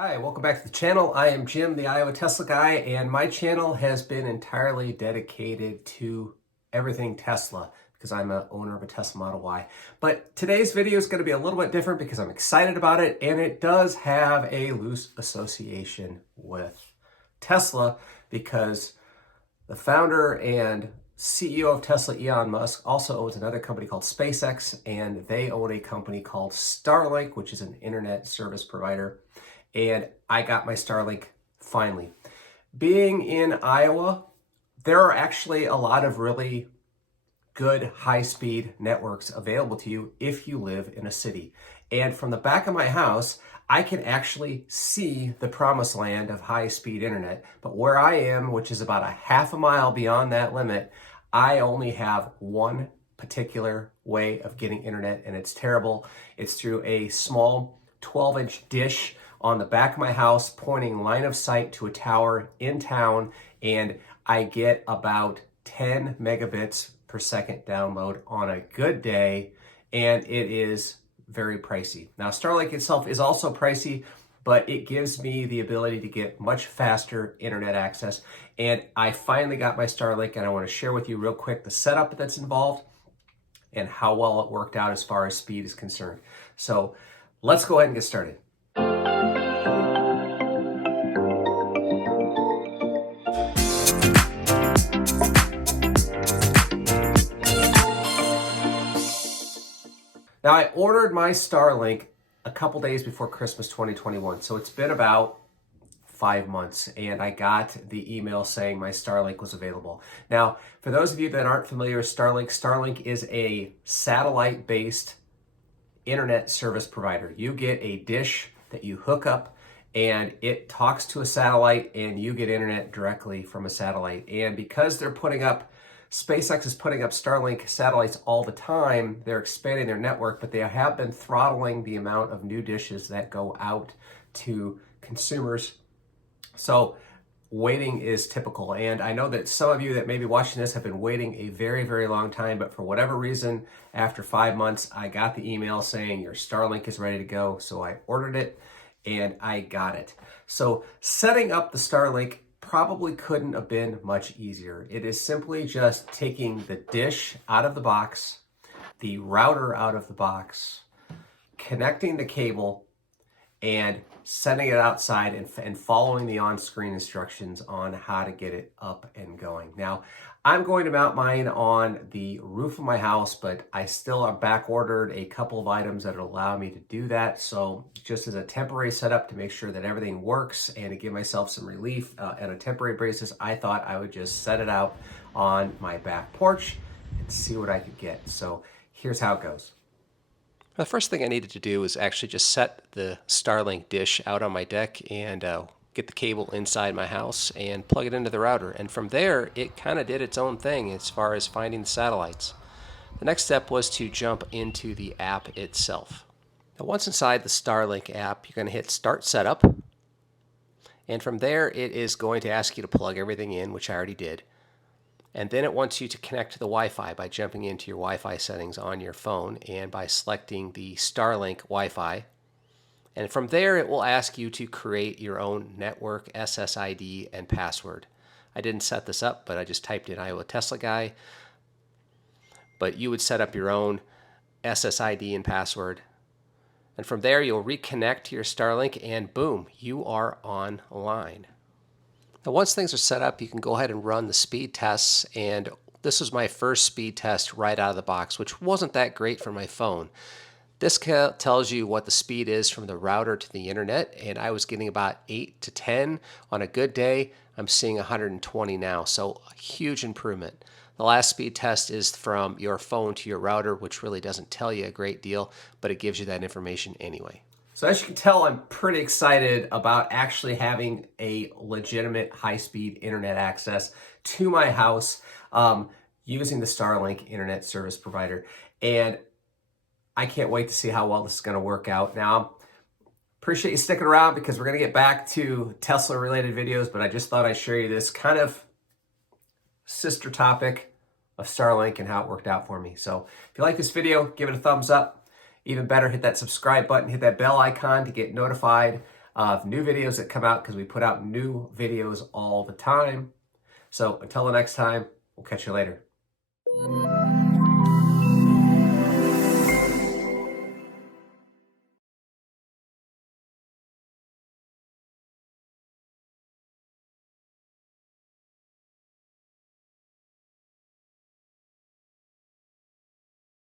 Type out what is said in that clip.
Hi, welcome back to the channel. I am Jim, the Iowa Tesla guy, and my channel has been entirely dedicated to everything Tesla because I'm an owner of a Tesla Model Y. But today's video is going to be a little bit different because I'm excited about it, and it does have a loose association with Tesla because the founder and CEO of Tesla, Elon Musk, also owns another company called SpaceX, and they own a company called Starlink, which is an internet service provider. And I got my Starlink finally. Being in Iowa, there are actually a lot of really good high-speed networks available to you if you live in a city. And from the back of my house, I can actually see the promised land of high-speed internet. But where I am, which is about a half a mile beyond that limit, I only have one particular way of getting internet, and it's terrible. It's through a small 12-inch dish on the back of my house, pointing line of sight to a tower in town, and I get about 10 megabits per second download on a good day, and it is very pricey. Now, Starlink itself is also pricey, but it gives me the ability to get much faster internet access, and I finally got my Starlink, and I want to share with you real quick the setup that's involved and how well it worked out as far as speed is concerned. So let's go ahead and get started. Now, I ordered my Starlink a couple days before Christmas 2021, so it's been about 5 months, and I got the email saying my Starlink was available. Now, for those of you that aren't familiar with Starlink, Starlink is a satellite-based internet service provider. You get a dish that you hook up, and it talks to a satellite, and you get internet directly from a satellite. And because SpaceX is putting up Starlink satellites all the time, they're expanding their network, but they have been throttling the amount of new dishes that go out to consumers. So waiting is typical. And I know that some of you that may be watching this have been waiting a very, very long time, but for whatever reason, after 5 months, I got the email saying your Starlink is ready to go. So I ordered it and I got it. So setting up the Starlink probably couldn't have been much easier. It is simply just taking the dish out of the box, the router out of the box, connecting the cable, and setting it outside and following the on-screen instructions on how to get it up and going. Now, I'm going to mount mine on the roof of my house, but I still are back ordered a couple of items that allow me to do that. So just as a temporary setup to make sure that everything works and to give myself some relief on a temporary basis, I thought I would just set it out on my back porch and see what I could get. So here's how it goes. The first thing I needed to do was actually just set the Starlink dish out on my deck and get the cable inside my house and plug it into the router. And from there, it kind of did its own thing as far as finding the satellites. The next step was to jump into the app itself. Now, once inside the Starlink app, you're going to hit Start Setup. And from there, it is going to ask you to plug everything in, which I already did. And then it wants you to connect to the Wi-Fi by jumping into your Wi-Fi settings on your phone and by selecting the Starlink Wi-Fi. And from there, it will ask you to create your own network SSID and password. I didn't set this up, but I just typed in Iowa Tesla guy. But you would set up your own SSID and password. And from there, you'll reconnect to your Starlink, and boom, you are online. Now, once things are set up, you can go ahead and run the speed tests, and this was my first speed test right out of the box, which wasn't that great for my phone. This tells you what the speed is from the router to the internet, and I was getting about 8 to 10 on a good day. I'm seeing 120 now, so a huge improvement. The last speed test is from your phone to your router, which really doesn't tell you a great deal, but it gives you that information anyway. So as you can tell, I'm pretty excited about actually having a legitimate high-speed internet access to my house using the Starlink internet service provider. And I can't wait to see how well this is going to work out. Now, appreciate you sticking around because we're going to get back to Tesla-related videos, but I just thought I'd share you this kind of sister topic of Starlink and how it worked out for me. So if you like this video, give it a thumbs up. Even better, hit that subscribe button, hit that bell icon to get notified of new videos that come out because we put out new videos all the time. So until the next time, we'll catch you later.